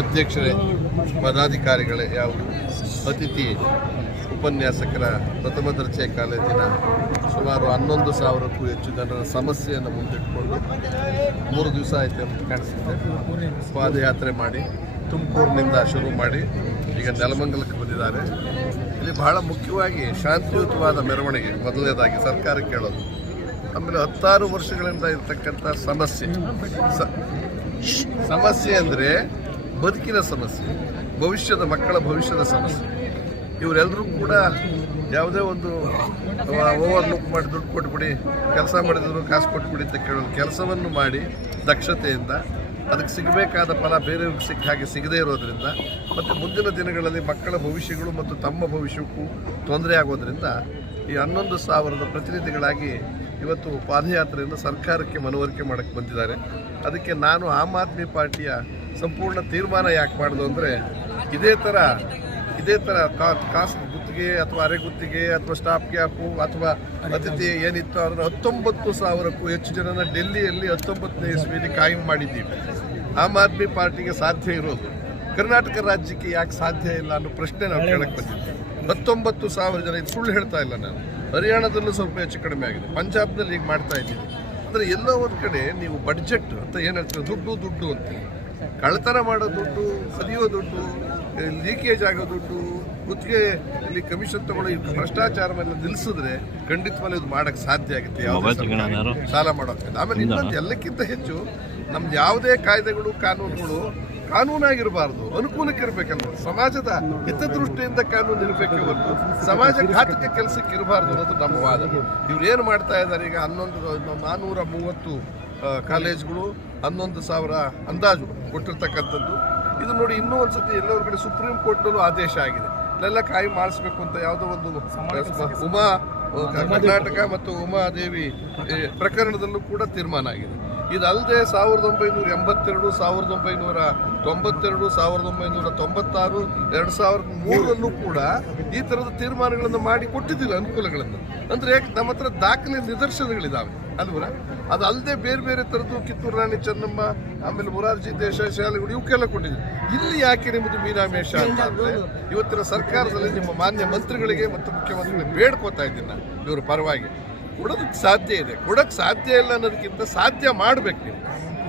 ಅಧ್ಯಕ್ಷರೇ, ಪದಾಧಿಕಾರಿಗಳೇ, ಯಾವುದು ಅತಿಥಿ ಉಪನ್ಯಾಸಕರ ಪ್ರಥಮ ದರ್ಜೆ ಕಾಲೇಜಿನ ಸುಮಾರು 11,000ಕ್ಕೂ ಹೆಚ್ಚು ಜನರ ಸಮಸ್ಯೆಯನ್ನು ಮುಂದಿಟ್ಟುಕೊಂಡು 3 ದಿವಸ ಆಯಿತು ಅಂತ ಕಾಣಿಸುತ್ತೆ. ಪಾದಯಾತ್ರೆ ಮಾಡಿ ತುಮಕೂರಿನಿಂದ ಶುರು ಮಾಡಿ ಈಗ ನೆಲಮಂಗಲಕ್ಕೆ ಬಂದಿದ್ದಾರೆ. ಇಲ್ಲಿ ಬಹಳ ಮುಖ್ಯವಾಗಿ ಶಾಂತಿಯುತವಾದ ಮೆರವಣಿಗೆ ಮೊದಲನೇದಾಗಿ ಸರ್ಕಾರಕ್ಕೆ ಹೇಳೋದು. ಆಮೇಲೆ 16 ವರ್ಷಗಳಿಂದ ಇರತಕ್ಕಂಥ ಸಮಸ್ಯೆ ಅಂದರೆ ಬದುಕಿನ ಸಮಸ್ಯೆ, ಮಕ್ಕಳ ಭವಿಷ್ಯದ ಸಮಸ್ಯೆ. ಇವರೆಲ್ಲರೂ ಕೂಡ ಯಾವುದೇ ಒಂದು ಓವರ್ಲುಕ್ ಮಾಡಿ ದುಡ್ಡು ಕೊಟ್ಬಿಡಿ, ಕೆಲಸ ಮಾಡಿದ್ರು ಕಾಸು ಕೊಟ್ಬಿಡಿ ಅಂತ ಕೇಳೋದು. ಕೆಲಸವನ್ನು ಮಾಡಿ ದಕ್ಷತೆಯಿಂದ ಅದಕ್ಕೆ ಸಿಗಬೇಕಾದ ಫಲ ಬೇರೆಯವ್ರಿಗೆ ಸಿಕ್ಕ ಹಾಗೆ ಸಿಗದೇ ಇರೋದ್ರಿಂದ ಮತ್ತು ಮುಂದಿನ ದಿನಗಳಲ್ಲಿ ಮಕ್ಕಳ ಭವಿಷ್ಯಗಳು ಮತ್ತು ತಮ್ಮ ಭವಿಷ್ಯಕ್ಕೂ ತೊಂದರೆ ಆಗೋದ್ರಿಂದ ಈ 11,000 ಪ್ರತಿನಿಧಿಗಳಾಗಿ ಇವತ್ತು ಪಾದಯಾತ್ರೆಯಿಂದ ಸರ್ಕಾರಕ್ಕೆ ಮನವರಿಕೆ ಮಾಡೋಕ್ಕೆ ಬಂದಿದ್ದಾರೆ. ಅದಕ್ಕೆ ನಾನು ಆಮ್ ಆದ್ಮಿ ಪಾರ್ಟಿಯ ಸಂಪೂರ್ಣ ತೀರ್ಮಾನ ಯಾಕೆ ಮಾಡೋದು ಅಂದರೆ, ಇದೇ ಥರ ಕಾಸು ಗುತ್ತಿಗೆ ಅಥವಾ ಅರೆ ಗುತ್ತಿಗೆ ಅಥವಾ ಸ್ಟಾಪ್ ಕ್ಯಾಪು ಅಥವಾ ಅತಿಥಿ ಏನಿತ್ತು ಅದನ್ನು 19,000ಕ್ಕೂ ಹೆಚ್ಚು ಜನನ ಡೆಲ್ಲಿಯಲ್ಲಿ 19ನೇ ಇಸ್ವಿಯಲ್ಲಿ ಕಾಯಂ ಮಾಡಿದ್ದೀವಿ. ಆಮ್ ಆದ್ಮಿ ಪಾರ್ಟಿಗೆ ಸಾಧ್ಯ ಇರೋದು, ಕರ್ನಾಟಕ ರಾಜ್ಯಕ್ಕೆ ಯಾಕೆ ಸಾಧ್ಯ ಇಲ್ಲ ಅನ್ನೋ ಪ್ರಶ್ನೆ ನಾವು ಕೇಳಕ್ಕೆ ಬಂದಿದ್ದೀವಿ. 19,000 ಜನ, ಇದು ಸುಳ್ಳು ಹೇಳ್ತಾ ಇಲ್ಲ ನಾನು. ಹರಿಯಾಣದಲ್ಲೂ ಸ್ವಲ್ಪ ಹೆಚ್ಚು ಕಡಿಮೆ ಆಗಿದೆ, ಪಂಜಾಬ್ನಲ್ಲಿ ಈಗ ಮಾಡ್ತಾ ಇದ್ದೀವಿ. ಅಂದರೆ ಎಲ್ಲೋ ಒಂದು ಕಡೆ ನೀವು ಬಡ್ಜೆಟ್ ಅಂತ ಏನು ಹೇಳ್ತೀವಿ, ದುಡ್ಡು ಅಂತ ಕಳ್ಳತನ ಮಾಡೋ ದುಡ್ಡು, ಕದಿಯೋ ದುಡ್ಡು, ಲೀಕೇಜ್ ಆಗೋ ದುಡ್ಡು, ಗುತ್ತಿಗೆ ಇಲ್ಲಿ ಕಮಿಷನ್ ತಗೊಳ್ಳೋ ಈ ಭ್ರಷ್ಟಾಚಾರವನ್ನು ನಿಲ್ಲಿಸಿದ್ರೆ ಖಂಡಿತವಾಗಿ ಇದು ಮಾಡೋಕ್ಕೆ ಸಾಧ್ಯ ಆಗುತ್ತೆ, ಯಾವುದೇ ಸಾಲ ಮಾಡೋಕ್ಕೆ. ಆಮೇಲೆ ಇನ್ನೊಂದು ಎಲ್ಲಕ್ಕಿಂತ ಹೆಚ್ಚು ನಮ್ದು ಯಾವುದೇ ಕಾಯ್ದೆಗಳು ಕಾನೂನುಗಳು ಕಾನೂನಾಗಿರಬಾರ್ದು, ಅನುಕೂಲಕ್ಕೆ ಇರಬೇಕಲ್ಲ. ಸಮಾಜದ ಹಿತದೃಷ್ಟಿಯಿಂದ ಕಾನೂನು ಇರಬೇಕೆ ಹೊರತು ಸಮಾಜ ಘಾತಕ ಕೆಲಸಕ್ಕೆ ಇರಬಾರ್ದು ಅನ್ನೋದು ನಮ್ಮ ವಾದ. ಇವ್ರು ಏನು ಮಾಡ್ತಾ ಇದ್ದಾರೆ ಈಗ 430 ಕಾಲೇಜ್ಗಳು 11,000 ಅಂದಾಜು ಕೊಟ್ಟಿರ್ತಕ್ಕಂಥದ್ದು. ಇದು ನೋಡಿ, ಇನ್ನೂ ಒಂದ್ಸತಿ ಎಲ್ಲೋ ಕಡೆ ಸುಪ್ರೀಂ ಕೋರ್ಟ್ನಲ್ಲೂ ಆದೇಶ ಆಗಿದೆ, ಇಲ್ಲೆಲ್ಲ ಕಾಯಿ ಮಾಡಿಸ್ಬೇಕು ಅಂತ. ಯಾವುದೋ ಒಂದು ಕರ್ನಾಟಕ ಮತ್ತು ಉಮಾದೇವಿ ಪ್ರಕರಣದಲ್ಲೂ ಕೂಡ ತೀರ್ಮಾನ ಆಗಿದೆ. ಇದಲ್ಲದೆ 1982, 1992, 1996, 2003 ಕೂಡ ಈ ಥರದ ತೀರ್ಮಾನಗಳನ್ನು ಮಾಡಿ ಕೊಟ್ಟಿದ್ದಿಲ್ಲ ಅನುಕೂಲಗಳನ್ನು. ಅಂದರೆ ನಮ್ಮ ಹತ್ರ ದಾಖಲೆ ನಿದರ್ಶನಗಳಿದ್ದಾವೆ ಅಲ್ವರ. ಅದಲ್ಲದೆ ಬೇರೆ ಥರದ್ದು ಕಿತ್ತೂರು ರಾಣಿ ಚೆನ್ನಮ್ಮ, ಆಮೇಲೆ ಮೊರಾರ್ಜಿ ದೇಸಾಯಿ ಶಾಲೆಗಳು ಇವಕ್ಕೆಲ್ಲ ಕೊಟ್ಟಿದ್ದೀವಿ. ಇಲ್ಲಿ ಯಾಕೆ ನಿಮ್ಮದು ಮೀನಾಮೇಷ ಅಂತ ಅಂದರೆ, ಇವತ್ತಿನ ಸರ್ಕಾರದಲ್ಲಿ ನಿಮ್ಮ ಮಾನ್ಯ ಮಂತ್ರಿಗಳಿಗೆ ಮತ್ತು ಮುಖ್ಯಮಂತ್ರಿಗಳಿಗೆ ಬೇಡ್ಕೋತಾ ಇದ್ದೀನಿ ನಾನು ಇವ್ರ ಪರವಾಗಿ. ಕೊಡೋದಕ್ಕೆ ಸಾಧ್ಯ ಇದೆ, ಕೊಡೋಕ್ಕೆ ಸಾಧ್ಯ ಇಲ್ಲ ಅನ್ನೋದಕ್ಕಿಂತ ಸಾಧ್ಯ ಮಾಡಬೇಕು. ನೀವು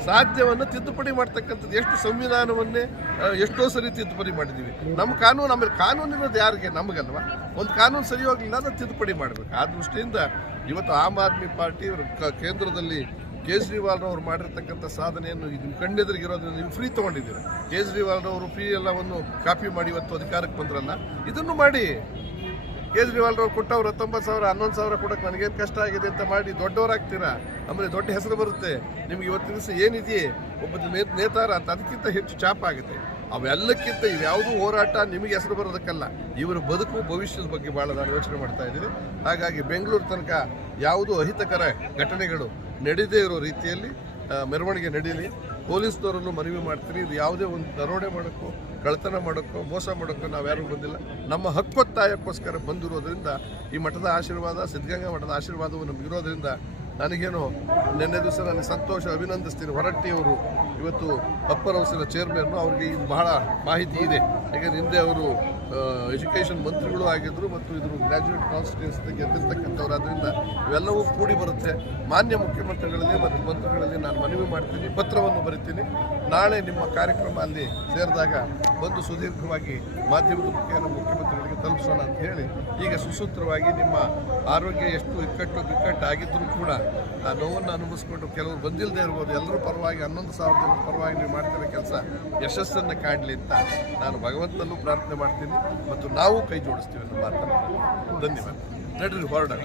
ಸಾಧ್ಯವನ್ನು ತಿದ್ದುಪಡಿ ಮಾಡ್ತಕ್ಕಂಥದ್ದು ಎಷ್ಟು ಸಂವಿಧಾನವನ್ನೇ ಎಷ್ಟೋ ಸರಿ ತಿದ್ದುಪಡಿ ಮಾಡಿದ್ದೀವಿ. ನಮ್ಮ ಕಾನೂನು, ಆಮೇಲೆ ಕಾನೂನಿರೋದು ಯಾರಿಗೆ? ನಮಗಲ್ವ. ಒಂದು ಕಾನೂನು ಸರಿ ಹೋಗಲಿಲ್ಲ ಅದನ್ನು ತಿದ್ದುಪಡಿ ಮಾಡಬೇಕು. ಆ ದೃಷ್ಟಿಯಿಂದ ಇವತ್ತು ಆಮ್ ಆದ್ಮಿ ಪಾರ್ಟಿ ಕೇಂದ್ರದಲ್ಲಿ ಕೇಜ್ರಿವಾಲ್ರವ್ರು ಮಾಡಿರ್ತಕ್ಕಂಥ ಸಾಧನೆಯನ್ನು ನಿಮ್ಮ ಕಣ್ಣೆದುರಿಗಿರೋದ್ರಿಂದ ನೀವು ಫ್ರೀ ತೊಗೊಂಡಿದ್ದೀರ. ಕೇಜ್ರಿವಾಲ್ರವರು ಫ್ರೀ ಎಲ್ಲವನ್ನು ಕಾಪಿ ಮಾಡಿ ಇವತ್ತು ಅಧಿಕಾರಕ್ಕೆ ಬಂದ್ರಲ್ಲ, ಇದನ್ನು ಮಾಡಿ. ಕೇಜ್ರಿವಾಲ್ರವ್ರು ಕೊಟ್ಟವ್ರು 19,000, 11,000 ಕೊಡೋಕ್ಕೆ ನನಗೇನು ಕಷ್ಟ ಆಗಿದೆ ಅಂತ ಮಾಡಿ ದೊಡ್ಡವರಾಗ್ತೀರಾ. ಆಮೇಲೆ ದೊಡ್ಡ ಹೆಸರು ಬರುತ್ತೆ ನಿಮ್ಗೆ. ಇವತ್ತಿನ ದಿವಸ ಏನಿದೆಯೇ ಒಬ್ಬ ನೇತಾರ ಅಂತ ಅದಕ್ಕಿಂತ ಹೆಚ್ಚು ಚಾಪ ಆಗುತ್ತೆ. ಅವೆಲ್ಲಕ್ಕಿಂತ ಇವ್ಯಾವುದೂ ಹೋರಾಟ ನಿಮಗೆ ಹೆಸರು ಬರೋದಕ್ಕಲ್ಲ, ಇವರ ಬದುಕು ಭವಿಷ್ಯದ ಬಗ್ಗೆ ಭಾಳ ನಾನು ಯೋಚನೆ ಮಾಡ್ತಾ ಇದ್ದೀನಿ. ಹಾಗಾಗಿ ಬೆಂಗಳೂರು ತನಕ ಯಾವುದೂ ಅಹಿತಕರ ಘಟನೆಗಳು ನಡೀದೇ ಇರೋ ರೀತಿಯಲ್ಲಿ ಮೆರವಣಿಗೆ ನಡೀಲಿ. ಪೊಲೀಸ್ನವರನ್ನು ಮನವಿ ಮಾಡ್ತೀನಿ, ಇದು ಯಾವುದೇ ಒಂದು ದರೋಡೆ ಮಾಡೋಕ್ಕೋ, ಕಳ್ಳತನ ಮಾಡೋಕ್ಕೋ, ಮೋಸ ಮಾಡೋಕ್ಕೋ ನಾವ್ಯಾರೂ ಬಂದಿಲ್ಲ. ನಮ್ಮ ಹಕ್ಕೊತ್ತಾಯಕ್ಕೋಸ್ಕರ ಬಂದಿರೋದ್ರಿಂದ ಈ ಮಠದ ಆಶೀರ್ವಾದ, ಸಿದ್ಧಗಂಗಾ ಮಠದ ಆಶೀರ್ವಾದವು ನಮಗಿರೋದ್ರಿಂದ ನನಗೇನು ನಿನ್ನೆ ದಿವಸ ನನಗೆ ಸಂತೋಷ, ಅಭಿನಂದಿಸ್ತೀನಿ. ಹೊರಟ್ಟಿಯವರು ಇವತ್ತು ಅಪ್ಪರ್ ಹೌಸಿನ ಚೇರ್ಮನ್ನು, ಅವ್ರಿಗೆ ಇದು ಬಹಳ ಮಾಹಿತಿ ಇದೆ. ಯಾಕೆಂದರೆ ಹಿಂದೆ ಅವರು ಎಜುಕೇಷನ್ ಮಂತ್ರಿಗಳು ಆಗಿದ್ದರು ಮತ್ತು ಇದ್ರ ಗ್ರ್ಯಾಜುಯೇಟ್ ಕಾನ್ಸ್ಟಿಟ್ಯೂನ್ಸಿ ಗೆದ್ದಿರ್ತಕ್ಕಂಥವ್ರು. ಆದ್ದರಿಂದ ಇವೆಲ್ಲವೂ ಕೂಡಿ ಬರುತ್ತೆ. ಮಾನ್ಯ ಮುಖ್ಯಮಂತ್ರಿಗಳಲ್ಲಿ ಮತ್ತು ಮಂತ್ರಿಗಳಲ್ಲಿ ನಾನು ಮನವಿ ಮಾಡ್ತೀನಿ, ಪತ್ರವನ್ನು ಬರಿತೀನಿ. ನಾಳೆ ನಿಮ್ಮ ಕಾರ್ಯಕ್ರಮ ಅಲ್ಲಿ ಸೇರಿದಾಗ ಬಂದು ಸುದೀರ್ಘವಾಗಿ ಮಾಧ್ಯಮದ ಮುಖೇನ ಮುಖ್ಯಮಂತ್ರಿಗಳಿಗೆ ತಲುಪಿಸೋಣ ಅಂತ ಹೇಳಿ, ಈಗ ಸುಸೂತ್ರವಾಗಿ ನಿಮ್ಮ ಆರೋಗ್ಯ ಎಷ್ಟು ಇಕ್ಕಟ್ಟಾಗಿದ್ದರೂ ಕೂಡ ಆ ನೋವನ್ನು ಅನುಭವಿಸ್ಕೊಂಡು ಕೆಲವರು ಬಂದಿಲ್ಲದೆ ಇರ್ಬೋದು, ಎಲ್ಲರೂ ಪರವಾಗಿ 11,000 ಜನರ ಪರವಾಗಿ ನೀವು ಮಾಡ್ತಿರೋ ಕೆಲಸ ಯಶಸ್ಸನ್ನು ಕಾಣಲಿ ಅಂತ ನಾನು ಭಗವಂತನಲ್ಲೂ ಪ್ರಾರ್ಥನೆ ಮಾಡ್ತೀನಿ ಮತ್ತು ನಾವು ಕೈ ಜೋಡಿಸ್ತೀವಿ ಅಂತ ಮಾತನ್ನು. ಧನ್ಯವಾದ. ನಡ್ರಿ ಹೊರಡೋಣ.